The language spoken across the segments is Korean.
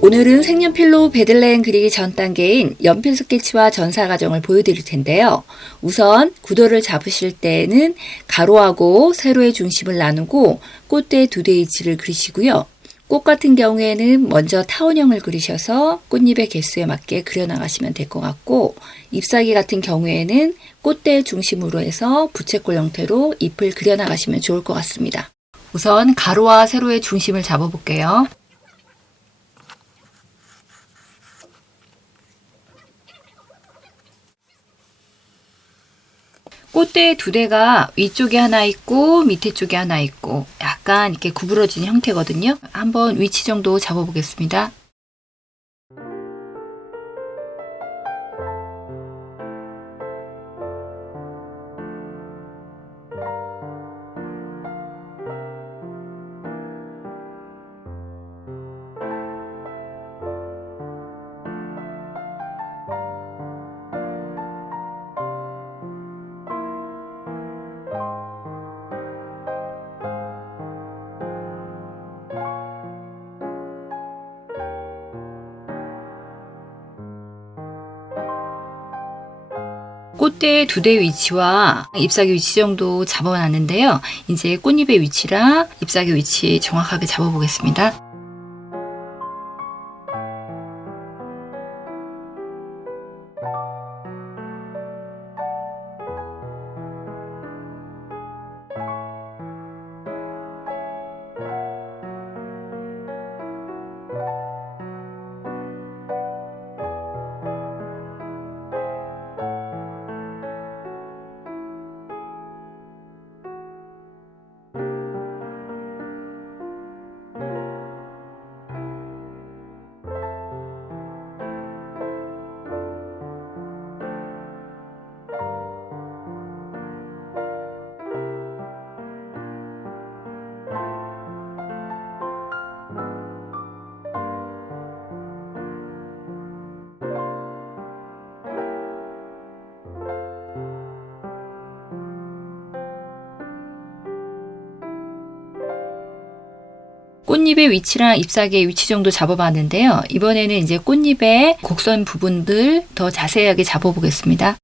오늘은 색연필로 베들레헴 그리기 전 단계인 연필 스케치와 전사 과정을 보여드릴 텐데요. 우선 구도를 잡으실 때는 가로하고 세로의 중심을 나누고 꽃대 두 대의 위치를 그리시고요. 꽃 같은 경우에는 먼저 타원형을 그리셔서 꽃잎의 개수에 맞게 그려나가시면 될 것 같고, 잎사귀 같은 경우에는 꽃대의 중심으로 해서 부채꼴 형태로 잎을 그려나가시면 좋을 것 같습니다. 우선 가로와 세로의 중심을 잡아볼게요. 꽃대 두 대가 위쪽에 하나 있고 밑에 쪽에 하나 있고 약간 이렇게 구부러진 형태거든요. 한번 위치 정도 잡아보겠습니다. 꽃대 두 대 위치와 잎사귀 위치 정도 잡아놨는데요. 이제 꽃잎의 위치랑 잎사귀 위치 정확하게 잡아보겠습니다. 꽃잎의 위치랑 잎사귀의 위치 정도 잡아봤는데요. 이번에는 이제 꽃잎의 곡선 부분들 더 자세하게 잡아보겠습니다.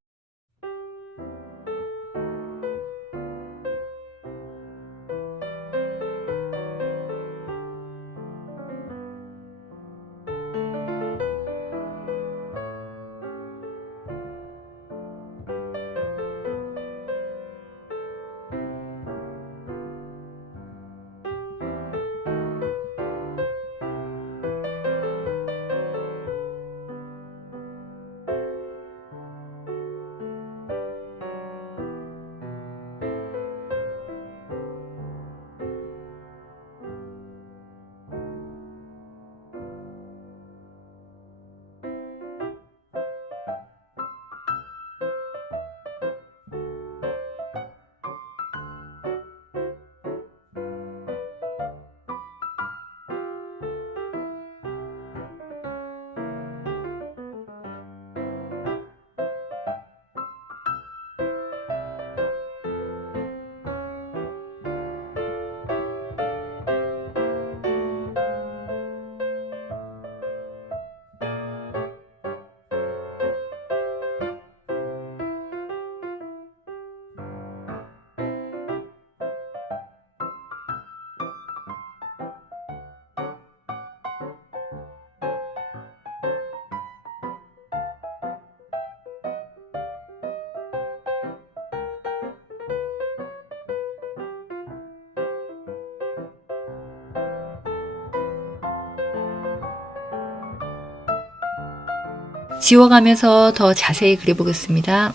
지워가면서 더 자세히 그려보겠습니다.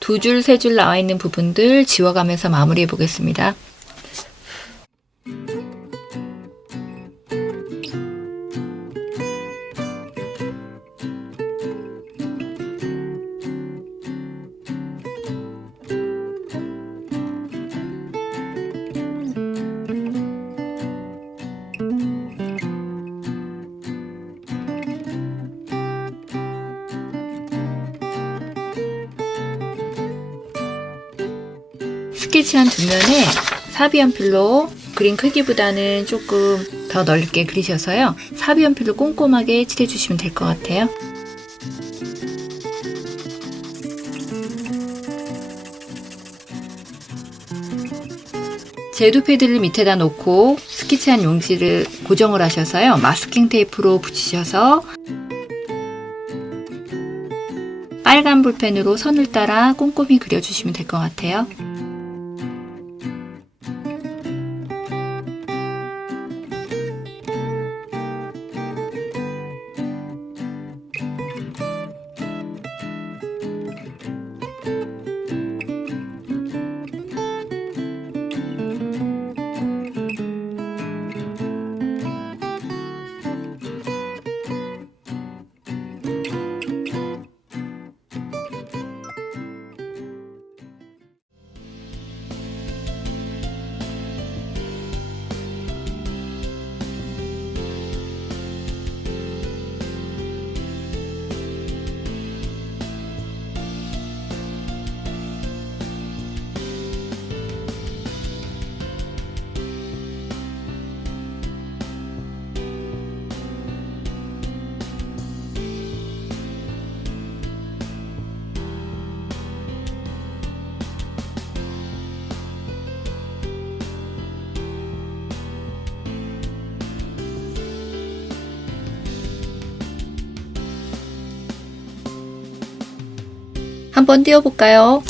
두 줄, 세 줄 나와 있는 부분들 지워가면서 마무리해 보겠습니다. 스케치한 뒷면에 사비연필로 그린 크기보다는 조금 더 넓게 그리셔서요. 사비연필로 꼼꼼하게 칠해주시면 될 것 같아요. 제도 패드를 밑에다 놓고 스케치한 용지를 고정을 하셔서요. 마스킹 테이프로 붙이셔서 빨간 볼펜으로 선을 따라 꼼꼼히 그려주시면 될 것 같아요. 한번 띄워볼까요?